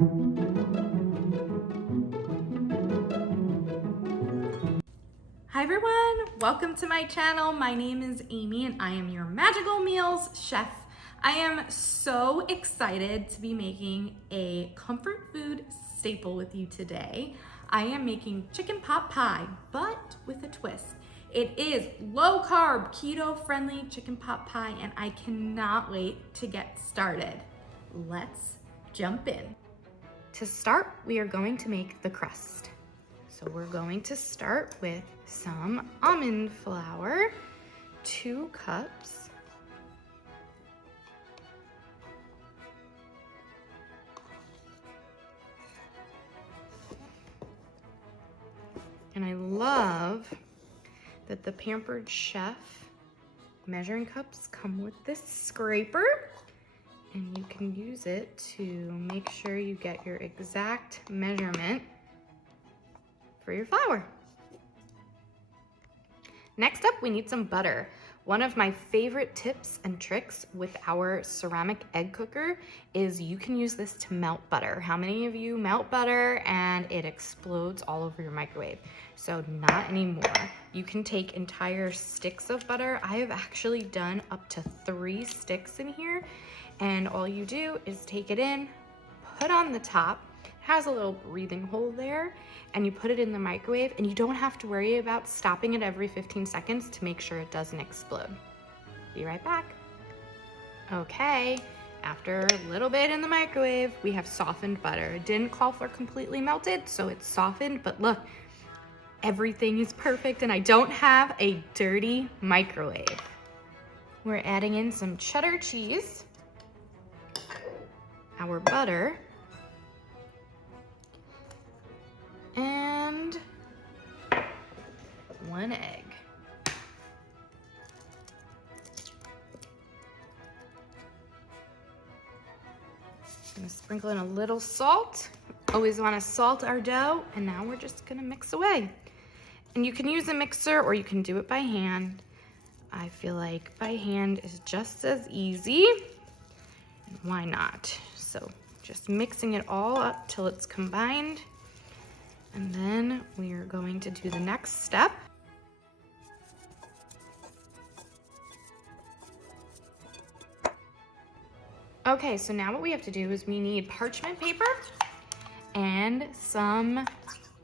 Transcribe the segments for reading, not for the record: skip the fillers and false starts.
Hi everyone, welcome to my channel. My name is Amy and I am your Magical Meals chef. I am so excited to be making a comfort food staple with you today. I am making chicken pot pie, but with a twist. It is low carb, keto friendly chicken pot pie and I cannot wait to get started. Let's jump in. To start, we are going to make the crust. So we're going to start with some almond flour, 2 cups. And I love that the Pampered Chef measuring cups come with this scraper, and you can use it to make sure you get your exact measurement for your flour. Next up, we need some butter. One of my favorite tips and tricks with our ceramic egg cooker is you can use this to melt butter. How many of you melt butter and it explodes all over your microwave? So not anymore. You can take entire sticks of butter. I have actually done up to 3 sticks in here, and all you do is take it in, put on the top, has a little breathing hole there, and you put it in the microwave, and you don't have to worry about stopping it every 15 seconds to make sure it doesn't explode. Be right back. Okay, after a little bit in the microwave, we have softened butter. It didn't call for completely melted, so it's softened, but look, everything is perfect, and I don't have a dirty microwave. We're adding in some cheddar cheese, our butter, and 1 egg. I'm gonna sprinkle in a little salt. Always wanna salt our dough, and now we're just gonna mix away. And you can use a mixer or you can do it by hand. I feel like by hand is just as easy, and why not? So just mixing it all up till it's combined. And then we are going to do the next step. Okay, so now what we have to do is we need parchment paper and some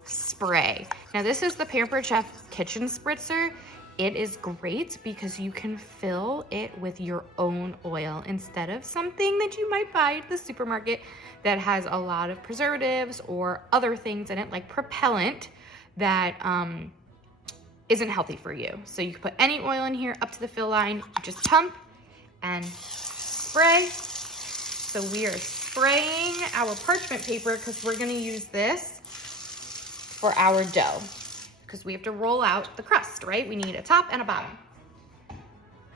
spray. Now this is the Pampered Chef Kitchen Spritzer. It is great because you can fill it with your own oil instead of something that you might buy at the supermarket that has a lot of preservatives or other things in it, like propellant, that isn't healthy for you. So you can put any oil in here up to the fill line, just pump and spray. So we are spraying our parchment paper because we're gonna use this for our dough, because we have to roll out the crust, right? We need a top and a bottom.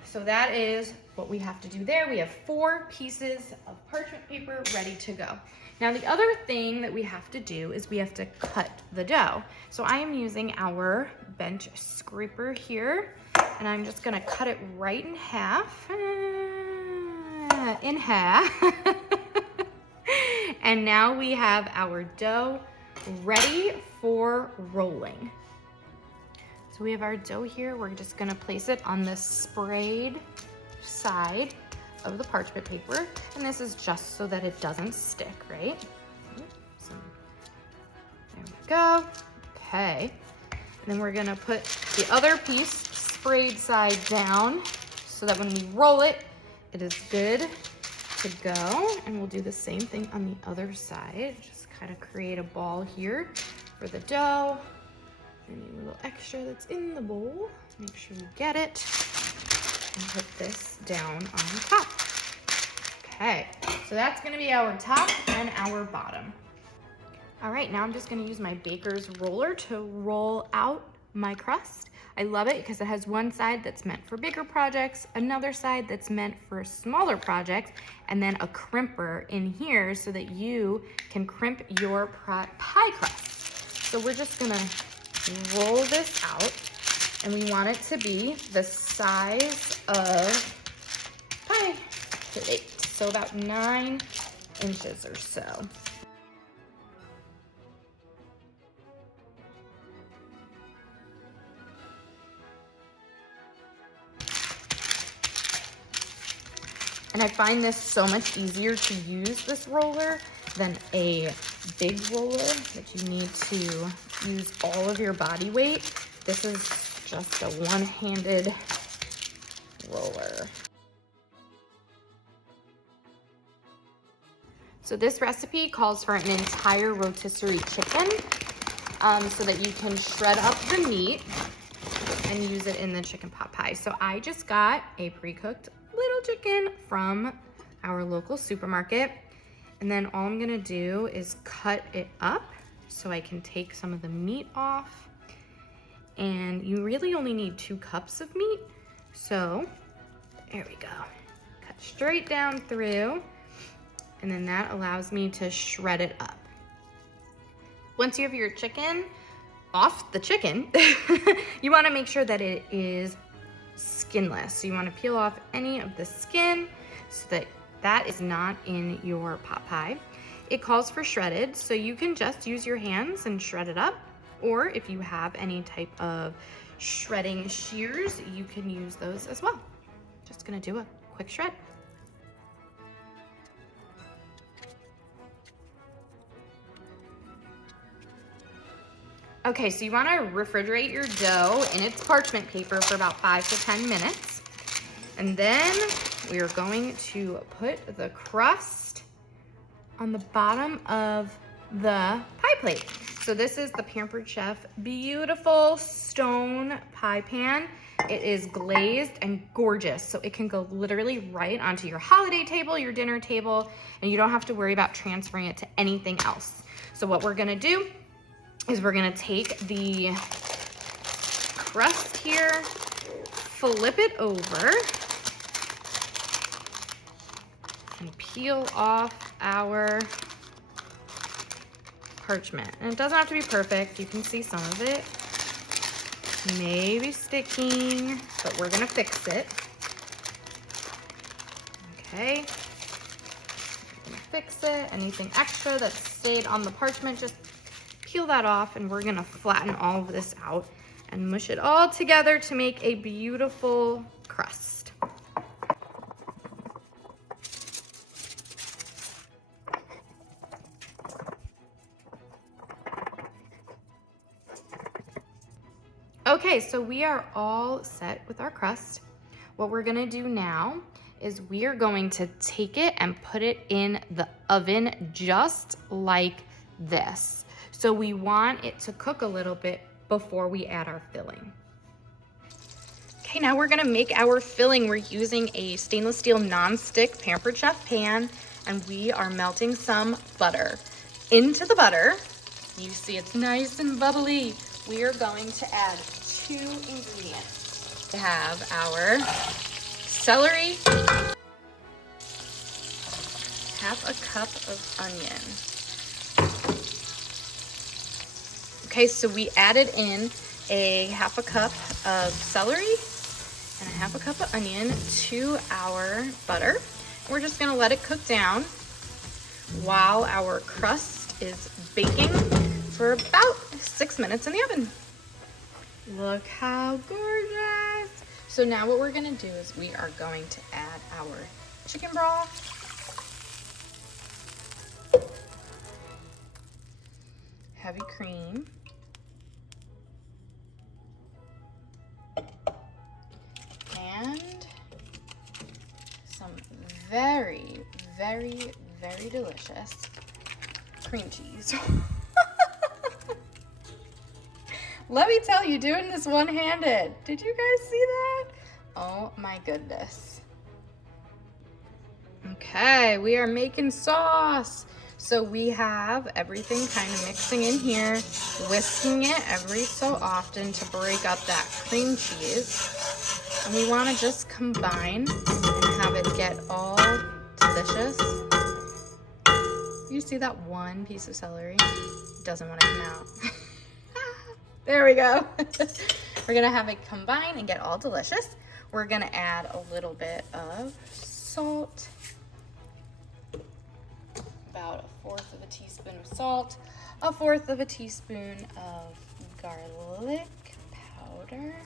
So that is what we have to do there. We have 4 pieces of parchment paper ready to go. Now the other thing that we have to do is we have to cut the dough. So I am using our bench scraper here, and I'm just gonna cut it right in half. And now we have our dough ready for rolling. So we have our dough here. We're just gonna place it on the sprayed side of the parchment paper. And this is just so that it doesn't stick, right? So there we go. Okay. And then we're gonna put the other piece sprayed side down so that when we roll it, it is good to go. And we'll do the same thing on the other side. Just kind of create a ball here for the dough. Any little extra that's in the bowl, make sure you get it, and put this down on top. Okay, so that's gonna be our top and our bottom. All right, now I'm just gonna use my baker's roller to roll out my crust. I love it because it has one side that's meant for bigger projects, another side that's meant for smaller projects, and then a crimper in here so that you can crimp your pie crust. So we're just gonna roll this out, and we want it to be the size of pie plate, so about 9 inches or so. And I find this so much easier to use, this roller, than a big roller that you need to use all of your body weight. This is just a one-handed roller. So this recipe calls for an entire rotisserie chicken so that you can shred up the meat and use it in the chicken pot pie. So I just got a pre-cooked little chicken from our local supermarket. And then all I'm gonna do is cut it up so I can take some of the meat off. And you really only need 2 cups of meat. So there we go. Cut straight down through. And then that allows me to shred it up. Once you have your chicken off the chicken, you wanna make sure that it is skinless. So you wanna peel off any of the skin so that that is not in your pot pie. It calls for shredded, so you can just use your hands and shred it up, or if you have any type of shredding shears, you can use those as well. Just gonna do a quick shred. Okay, so you wanna refrigerate your dough in its parchment paper for about 5 to 10 minutes. And then we are going to put the crust on the bottom of the pie plate. So this is the Pampered Chef beautiful stone pie pan. It is glazed and gorgeous, so it can go literally right onto your holiday table, your dinner table, and you don't have to worry about transferring it to anything else. So what we're gonna do is we're gonna take the crust here, flip it over, and peel off our parchment. And it doesn't have to be perfect. You can see some of it maybe sticking, but we're gonna fix it. Okay, we're gonna fix it. Anything extra that stayed on the parchment, just peel that off, and we're gonna flatten all of this out and mush it all together to make a beautiful crust. Okay, so we are all set with our crust. What we're gonna do now is we are going to take it and put it in the oven just like this. So we want it to cook a little bit before we add our filling. Okay, now we're gonna make our filling. We're using a stainless steel non-stick Pampered Chef pan, and we are melting some butter. Into the butter, you see it's nice and bubbly. We are going to add 2 ingredients. We have our celery, half a cup of onion. Okay, so we added in a half a cup of celery and a half a cup of onion to our butter. We're just gonna let it cook down while our crust is baking for about 6 minutes in the oven. Look how gorgeous. So now what we're gonna do is we are going to add our chicken broth. Heavy cream. And some very, very, very delicious cream cheese. Let me tell you, doing this one-handed. Did you guys see that? Oh my goodness. Okay, we are making sauce. So we have everything kind of mixing in here, whisking it every so often to break up that cream cheese. And we want to just combine and have it get all delicious. You see that one piece of celery? It doesn't want to come out. There we go. We're gonna have it combine and get all delicious. We're gonna add a little bit of salt, about 1/4 of a teaspoon of salt, 1/4 of a teaspoon of garlic powder,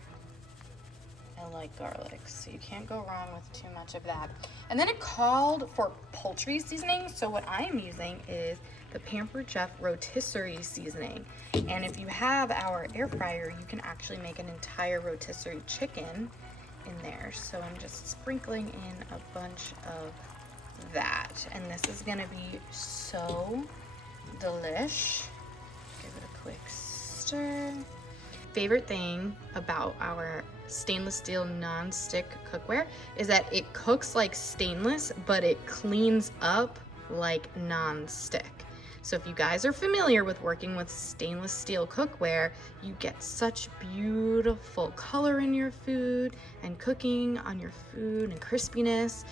I like garlic, so you can't go wrong with too much of that. And then it called for poultry seasoning, so what I am using is the Pampered Chef rotisserie seasoning. And if you have our air fryer, you can actually make an entire rotisserie chicken in there. So I'm just sprinkling in a bunch of that. And this is gonna be so delish. Give it a quick stir. Favorite thing about our stainless steel non-stick cookware is that it cooks like stainless, but it cleans up like non-stick. So if you guys are familiar with working with stainless steel cookware, you get such beautiful color in your food and cooking on your food and crispiness.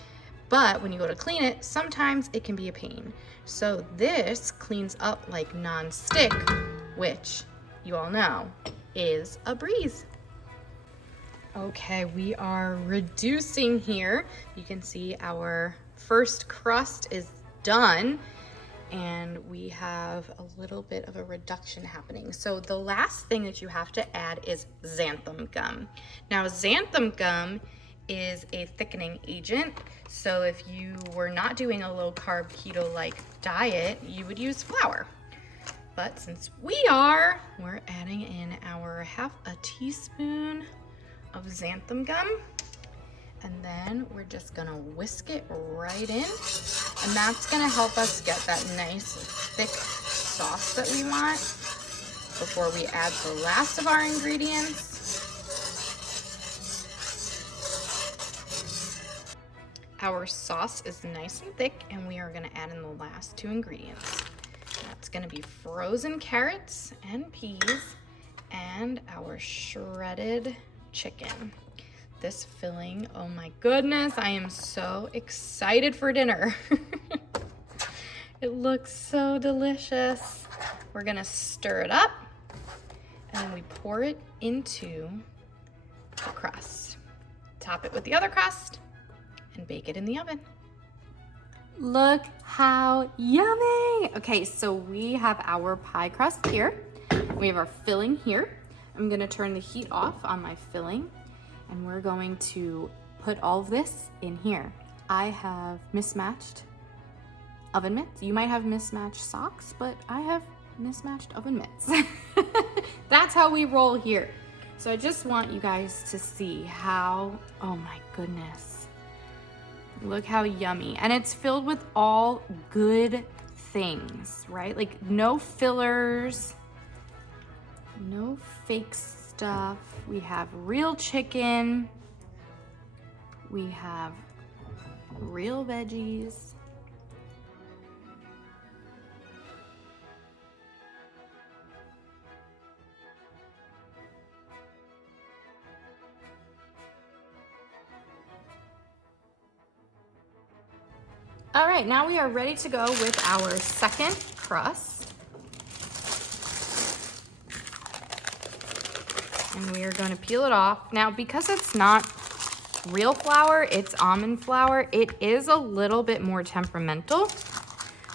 But when you go to clean it, sometimes it can be a pain. So this cleans up like non-stick, which you all know is a breeze. Okay, we are reducing here. You can see our first crust is done, and we have a little bit of a reduction happening. So the last thing that you have to add is xanthan gum. Now, xanthan gum is a thickening agent. So if you were not doing a low carb keto-like diet, you would use flour. But since we're adding in our half a teaspoon of xanthan gum, and then we're just gonna whisk it right in. And that's gonna help us get that nice thick sauce that we want before we add the last of our ingredients. Our sauce is nice and thick, and we are gonna add in the last two ingredients. That's gonna be frozen carrots and peas and our shredded chicken. This filling, oh my goodness, I am so excited for dinner. It looks so delicious. We're gonna stir it up, and then we pour it into the crust. Top it with the other crust and bake it in the oven. Look how yummy. Okay, so we have our pie crust here. We have our filling here. I'm gonna turn the heat off on my filling, and we're going to put all of this in here. I have mismatched oven mitts. You might have mismatched socks, but I have mismatched oven mitts. That's how we roll here. So I just want you guys to see how, oh my goodness. Look how yummy. And it's filled with all good things, right? Like no fillers, no fake stuff. We have real chicken. We have real veggies. All right, now we are ready to go with our second crust. And we are going to peel it off. Now, because it's not real flour, it's almond flour, it is a little bit more temperamental.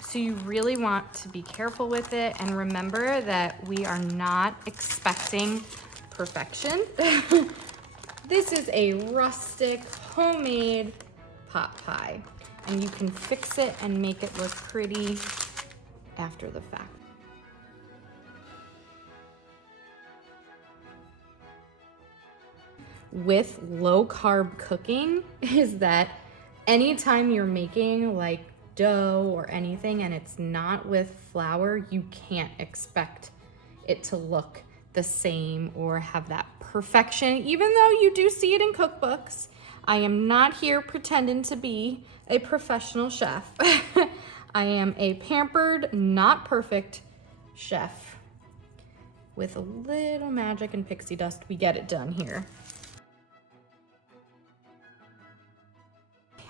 So you really want to be careful with it, and remember that we are not expecting perfection. This is a rustic, homemade pot pie. And you can fix it and make it look pretty after the fact. With low carb cooking is that anytime you're making like dough or anything and it's not with flour, you can't expect it to look the same or have that perfection, even though you do see it in cookbooks. I am not here pretending to be a professional chef. I am a pampered, not perfect chef. With a little magic and pixie dust, we get it done here.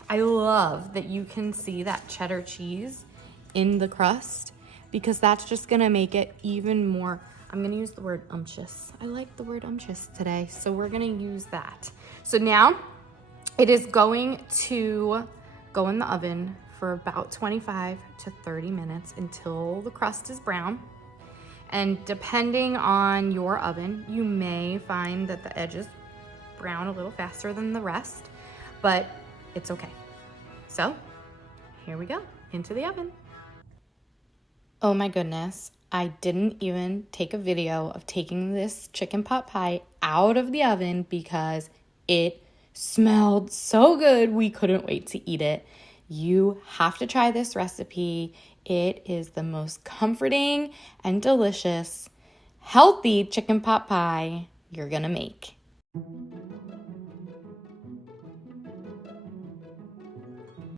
I love that you can see that cheddar cheese in the crust, because that's just gonna make it even more, I'm gonna use the word umptious. I like the word umptious today, so we're gonna use that. So now it is going to go in the oven for about 25 to 30 minutes until the crust is brown. And depending on your oven, you may find that the edges brown a little faster than the rest, but it's okay. So here we go, into the oven. Oh my goodness, I didn't even take a video of taking this chicken pot pie out of the oven because it smelled so good. We couldn't wait to eat it. You have to try this recipe. It is the most comforting and delicious, healthy chicken pot pie you're gonna make.